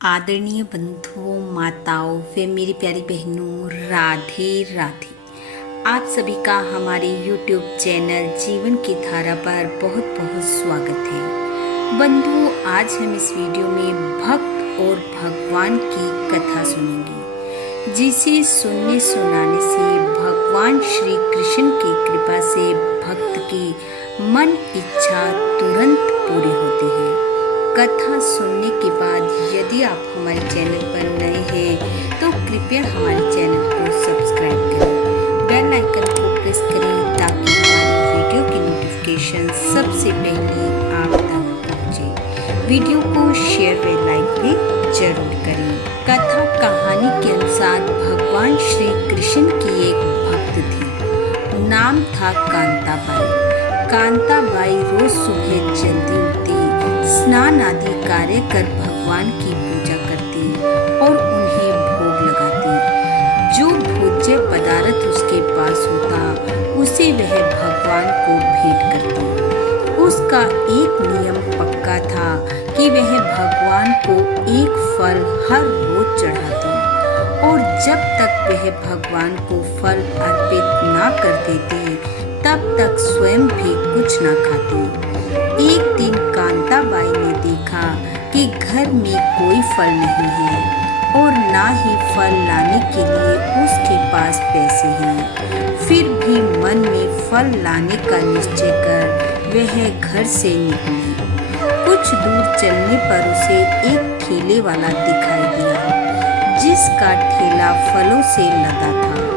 आदरणीय बंधुओं, माताओं व मेरी प्यारी बहनों, राधे राधे। आप सभी का हमारे YouTube चैनल जीवन की धारा पर बहुत बहुत स्वागत है। बंधुओं, आज हम इस वीडियो में भक्त और भगवान की कथा सुनेंगे, जिसे सुनने सुनाने से भगवान श्री कृष्ण की कृपा से भक्त की मन इच्छा तुरंत पूरी होती है। कथा सुनने के बाद यदि आप हमारे चैनल पर नए हैं तो कृपया हमारे चैनल को सब्सक्राइब करें, बेल आइकन को प्रेस करें ताकि हमारी वीडियो की नोटिफिकेशन सबसे पहले आप तक पहुंचे। वीडियो को शेयर व लाइक भी जरूर करें। कथा कहानी के अनुसार भगवान श्री कृष्ण की एक भक्त थी, नाम था कांताबाई। कांताबाई रोज सुबह जल्दी उठती, स्नान आदि कार्य कर भगवान की पूजा करती और उन्हें भोग लगाती। जो भोज्य पदार्थ उसके पास होता उसे वह भगवान को भेंट करती। उसका एक नियम पक्का था कि वह भगवान को एक फल हर रोज चढ़ाती और जब तक वह भगवान को फल अर्पित ना कर देती तब तक स्वयं भी कुछ ना खाती। एक दिन कांताबाई ने देखा कि घर में कोई फल नहीं है और ना ही फल लाने के लिए उसके पास पैसे हैं। फिर भी मन में फल लाने का निश्चय कर वह घर से निकली। कुछ दूर चलने पर उसे एक ठेले वाला दिखाई दिया, जिसका ठेला फलों से लदा था।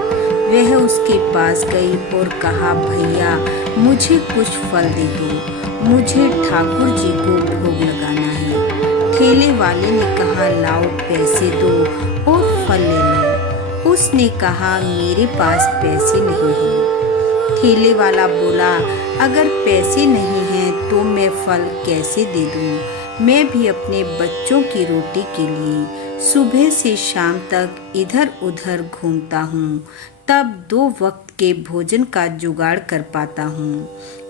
वह उसके पास गई और कहा, भैया मुझे कुछ फल दे दो, मुझे ठाकुर जी को भोग लगाना है। ठेले वाले ने कहा, लाओ पैसे दो और फल ले लो। उसने कहा, मेरे पास पैसे नहीं हैं। ठेले वाला बोला, अगर पैसे नहीं हैं तो मैं फल कैसे दे दूं? मैं भी अपने बच्चों की रोटी के लिए सुबह से शाम तक इधर उधर घूमता हूँ, तब 2 वक्त के भोजन का जुगाड़ कर पाता हूँ।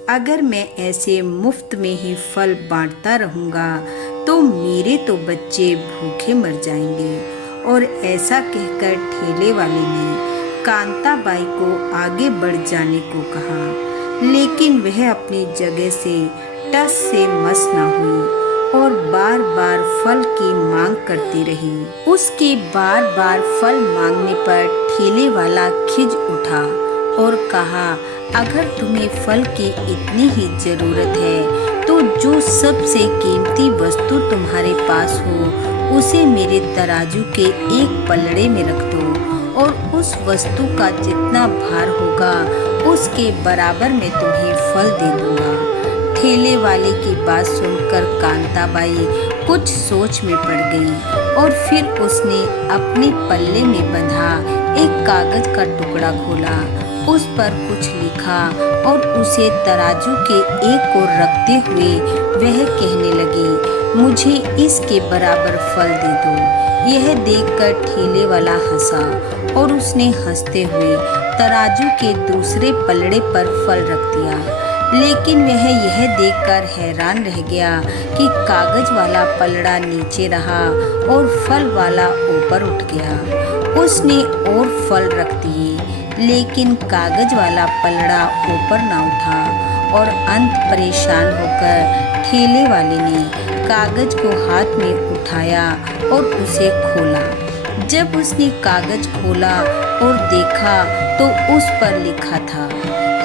अगर मैं ऐसे मुफ्त में ही फल बांटता रहूँगा तो मेरे तो बच्चे भूखे मर जाएंगे। और ऐसा कहकर ठेले वाले ने कांताबाई को आगे बढ़ जाने को कहा, लेकिन वह अपनी जगह से टस से मस न हुई और बार बार फल की मांग करती रही। उसके बार बार फल मांगने पर ठेले वाला खिज उठा और कहा, अगर तुम्हें फल की इतनी ही जरूरत है तो जो सबसे कीमती वस्तु तुम्हारे पास हो उसे मेरे तराजू के एक पलड़े में रख दो और उस वस्तु का जितना भार होगा उसके बराबर मैं तुम्हें फल दे दूंगा। ठेले वाले की बात सुनकर कांताबाई कुछ सोच में पड़ गई और फिर उसने अपने पल्ले में बंधा एक कागज का टुकड़ा खोला, उस पर कुछ लिखा और उसे तराजू के एक ओर रखते हुए वह कहने लगी, मुझे इसके बराबर फल दे दो। यह देखकर ठेले वाला हंसा और उसने हंसते हुए तराजू के दूसरे पलड़े पर फल रख दिया। लेकिन वह यह देखकर हैरान रह गया कि कागज वाला पलड़ा नीचे रहा और फल वाला ऊपर उठ गया। उसने और फल रख दिए, लेकिन कागज वाला पलड़ा ऊपर ना उठा और अंत परेशान होकर ठेले वाले ने कागज को हाथ में उठाया और उसे खोला। जब उसने कागज खोला और देखा तो उस पर लिखा था,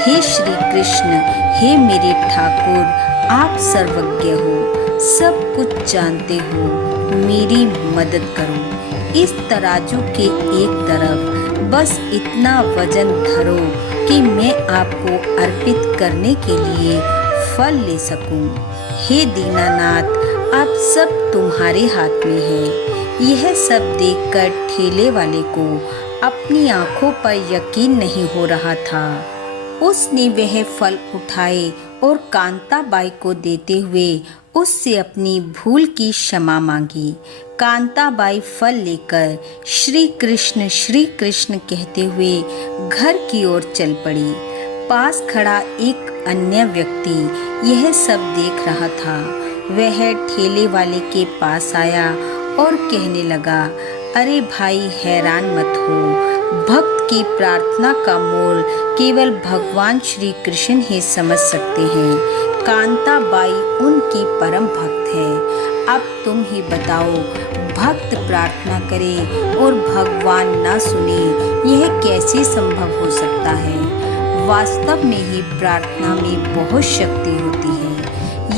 हे श्री कृष्ण, हे मेरे ठाकुर, आप सर्वज्ञ हो, सब कुछ जानते हो, मेरी मदद करो। इस तराजू के एक तरफ बस इतना वजन धरो कि मैं आपको अर्पित करने के लिए फल ले सकूं। हे दीनानाथ, अब सब तुम्हारे हाथ में है। यह सब देखकर ठेले वाले को अपनी आंखों पर यकीन नहीं हो रहा था। उसने वह फल उठाए और कांताबाई को देते हुए उससे अपनी भूल की क्षमा मांगी। कांताबाई फल लेकर श्री कृष्ण कहते हुए घर की ओर चल पड़ी। पास खड़ा एक अन्य व्यक्ति यह सब देख रहा था। वह ठेले वाले के पास आया और कहने लगा, अरे भाई हैरान मत हो, भक्त की प्रार्थना का मोल केवल भगवान श्री कृष्ण ही समझ सकते हैं। कांताबाई उनकी परम भक्त है। अब तुम ही बताओ, भक्त प्रार्थना करे और भगवान ना सुने, यह कैसे संभव हो सकता है? वास्तव में ही प्रार्थना में बहुत शक्ति होती है।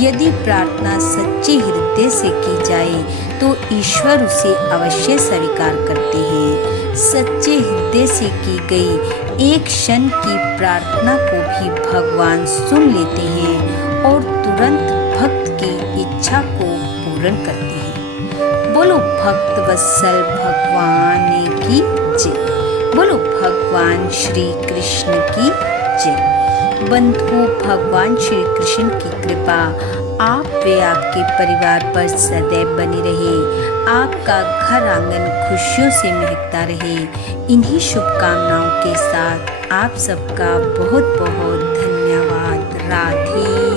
यदि प्रार्थना सच्चे हृदय से की जाए तो ईश्वर उसे अवश्य स्वीकार करते हैं। सच्चे हृदय से की गई एक क्षण की प्रार्थना को भी भगवान सुन लेते हैं और तुरंत भक्त की इच्छा को पूर्ण करते हैं। बोलो भक्त वत्सल भगवान की जय। बोलो भगवान श्री कृष्ण की जय। बंधु, भगवान श्री कृष्ण की कृपा आप व आपके परिवार पर सदैव बनी रहे। आपका घर आंगन खुशियों से महकता रहे। इन्हीं शुभकामनाओं के साथ आप सबका बहुत बहुत धन्यवाद। राधे